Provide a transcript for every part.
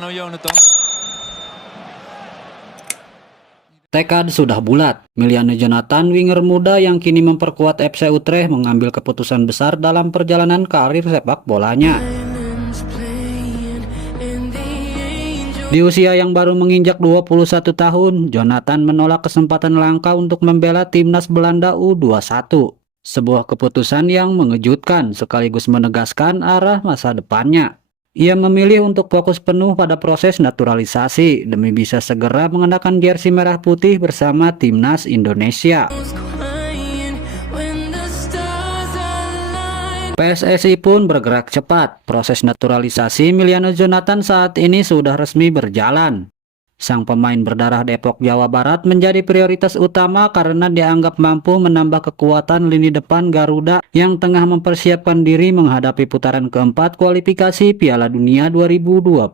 mano, Jonathan. Tekad sudah bulat, Emiliano Jonathan, winger muda yang kini memperkuat FC Utrecht, mengambil keputusan besar dalam perjalanan karir sepak bolanya. Di usia yang baru menginjak 21 tahun, Jonathan menolak kesempatan langka untuk membela timnas Belanda U21. Sebuah keputusan yang mengejutkan sekaligus menegaskan arah masa depannya. Ia memilih untuk fokus penuh pada proses naturalisasi demi bisa segera mengenakan jersey merah putih bersama timnas Indonesia. PSSI pun bergerak cepat. Proses naturalisasi Emiliano Jonathan saat ini sudah resmi berjalan. Sang pemain berdarah Depok, Jawa Barat menjadi prioritas utama karena dianggap mampu menambah kekuatan lini depan Garuda yang tengah mempersiapkan diri menghadapi putaran keempat kualifikasi Piala Dunia 2026.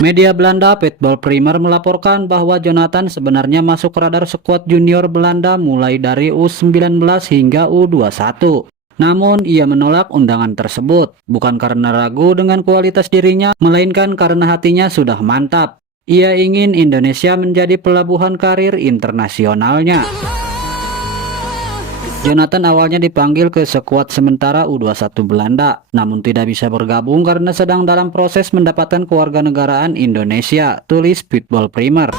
Media Belanda Voetbal Primer melaporkan bahwa Jonathan sebenarnya masuk radar skuad junior Belanda mulai dari U19 hingga U21. Namun ia menolak undangan tersebut, bukan karena ragu dengan kualitas dirinya, melainkan karena hatinya sudah mantap. Ia ingin Indonesia menjadi pelabuhan karir internasionalnya. Jonathan awalnya dipanggil ke skuad sementara U21 Belanda, namun tidak bisa bergabung karena sedang dalam proses mendapatkan kewarganegaraan Indonesia, tulis Voetbal Primer.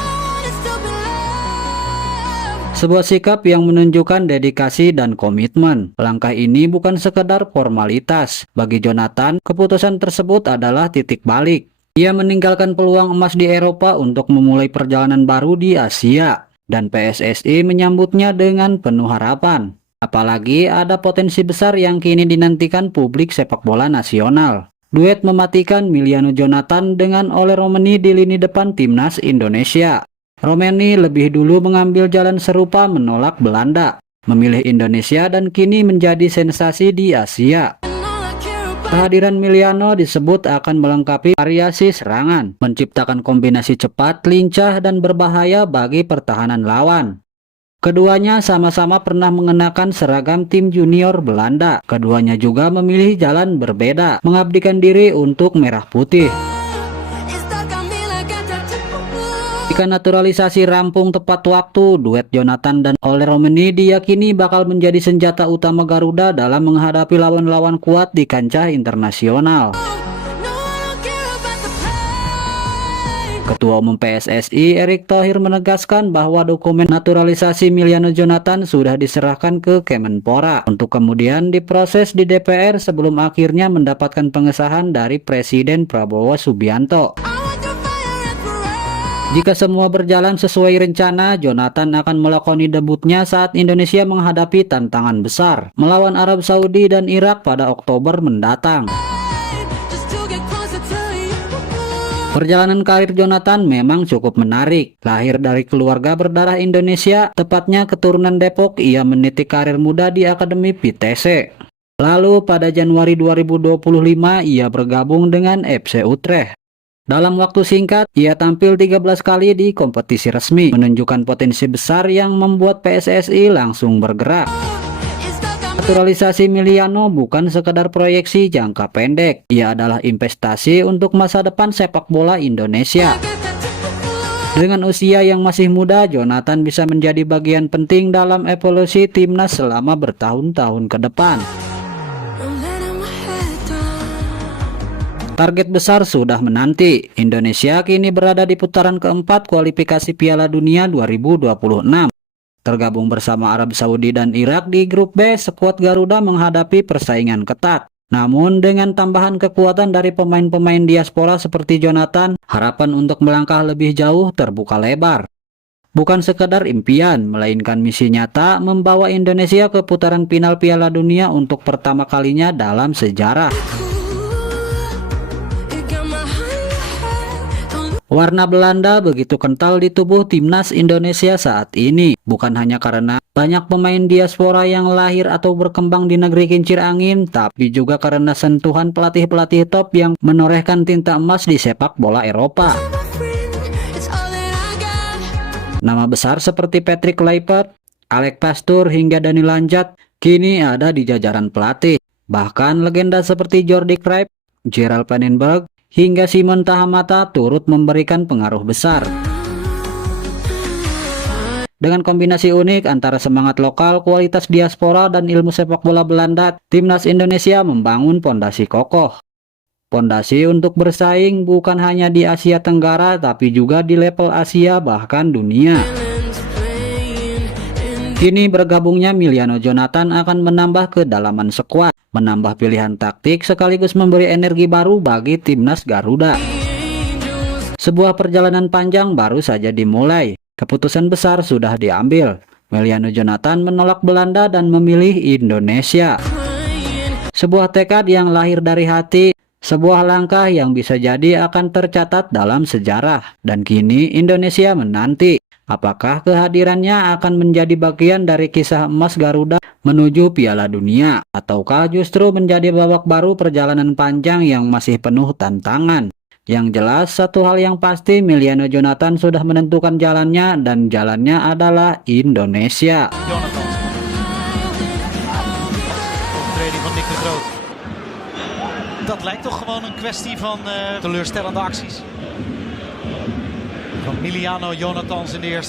Sebuah sikap yang menunjukkan dedikasi dan komitmen. Langkah ini bukan sekedar formalitas. Bagi Jonathan, keputusan tersebut adalah titik balik. Ia meninggalkan peluang emas di Eropa untuk memulai perjalanan baru di Asia. Dan PSSI menyambutnya dengan penuh harapan. Apalagi ada potensi besar yang kini dinantikan publik sepak bola nasional. Duet mematikan Emiliano Jonathan dengan Ole Romeni di lini depan timnas Indonesia. Romeni lebih dulu mengambil jalan serupa menolak Belanda, memilih Indonesia dan kini menjadi sensasi di Asia. Kehadiran Emiliano disebut akan melengkapi variasi serangan, menciptakan kombinasi cepat, lincah, dan berbahaya bagi pertahanan lawan. Keduanya sama-sama pernah mengenakan seragam tim junior Belanda. Keduanya juga memilih jalan berbeda, mengabdikan diri untuk merah putih. Jika naturalisasi rampung tepat waktu, duet Jonathan dan Ole Romeni diyakini bakal menjadi senjata utama Garuda dalam menghadapi lawan-lawan kuat di kancah internasional. Ketua Umum PSSI Erick Thohir menegaskan bahwa dokumen naturalisasi Emiliano Jonathan sudah diserahkan ke Kemenpora untuk kemudian diproses di DPR sebelum akhirnya mendapatkan pengesahan dari Presiden Prabowo Subianto. Jika semua berjalan sesuai rencana, Jonathan akan melakoni debutnya saat Indonesia menghadapi tantangan besar melawan Arab Saudi dan Irak pada Oktober mendatang. Perjalanan karir Jonathan memang cukup menarik. Lahir dari keluarga berdarah Indonesia, tepatnya keturunan Depok, ia meniti karir muda di Akademi Vitesse. Lalu pada Januari 2025 ia bergabung dengan FC Utrecht. Dalam waktu singkat, ia tampil 13 kali di kompetisi resmi, menunjukkan potensi besar yang membuat PSSI langsung bergerak. Naturalisasi Emiliano bukan sekadar proyeksi jangka pendek, ia adalah investasi untuk masa depan sepak bola Indonesia. Dengan usia yang masih muda, Jonathan bisa menjadi bagian penting dalam evolusi timnas selama bertahun-tahun ke depan. Target besar sudah menanti. Indonesia kini berada di putaran keempat kualifikasi Piala Dunia 2026. Tergabung bersama Arab Saudi dan Irak di grup B, skuad Garuda menghadapi persaingan ketat. Namun dengan tambahan kekuatan dari pemain-pemain diaspora seperti Jonathan, harapan untuk melangkah lebih jauh terbuka lebar. Bukan sekedar impian, melainkan misi nyata membawa Indonesia ke putaran final Piala Dunia untuk pertama kalinya dalam sejarah. Warna Belanda begitu kental di tubuh timnas Indonesia saat ini, bukan hanya karena banyak pemain diaspora yang lahir atau berkembang di negeri kincir angin, tapi juga karena sentuhan pelatih-pelatih top yang menorehkan tinta emas di sepak bola Eropa. Nama besar seperti Patrick Kluivert, Alex Pastoor hingga Dani Lanzat kini ada di jajaran pelatih. Bahkan legenda seperti Jordi Cruyff, Gerald Vandenberg, hingga Simon Tahamata turut memberikan pengaruh besar. Dengan kombinasi unik antara semangat lokal, kualitas diaspora, dan ilmu sepak bola Belanda, timnas Indonesia membangun pondasi kokoh. Pondasi untuk bersaing bukan hanya di Asia Tenggara, tapi juga di level Asia bahkan dunia. Kini bergabungnya Emiliano Jonathan akan menambah kedalaman skuad, menambah pilihan taktik, sekaligus memberi energi baru bagi timnas Garuda. Sebuah perjalanan panjang baru saja dimulai. Keputusan besar sudah diambil. Emiliano Jonathan menolak Belanda dan memilih Indonesia. Sebuah tekad yang lahir dari hati, sebuah langkah yang bisa jadi akan tercatat dalam sejarah. Dan kini Indonesia menanti, apakah kehadirannya akan menjadi bagian dari kisah emas Garuda menuju Piala Dunia, ataukah justru menjadi babak baru perjalanan panjang yang masih penuh tantangan. Yang jelas, satu hal yang pasti, Emiliano Jonathan sudah menentukan jalannya, dan jalannya adalah Indonesia. Jonathan. Overtreding van Nick de Groot. Dat lijkt toch gewoon een kwestie van teleurstellende acties. Van Emiliano Jonathans in de eerste.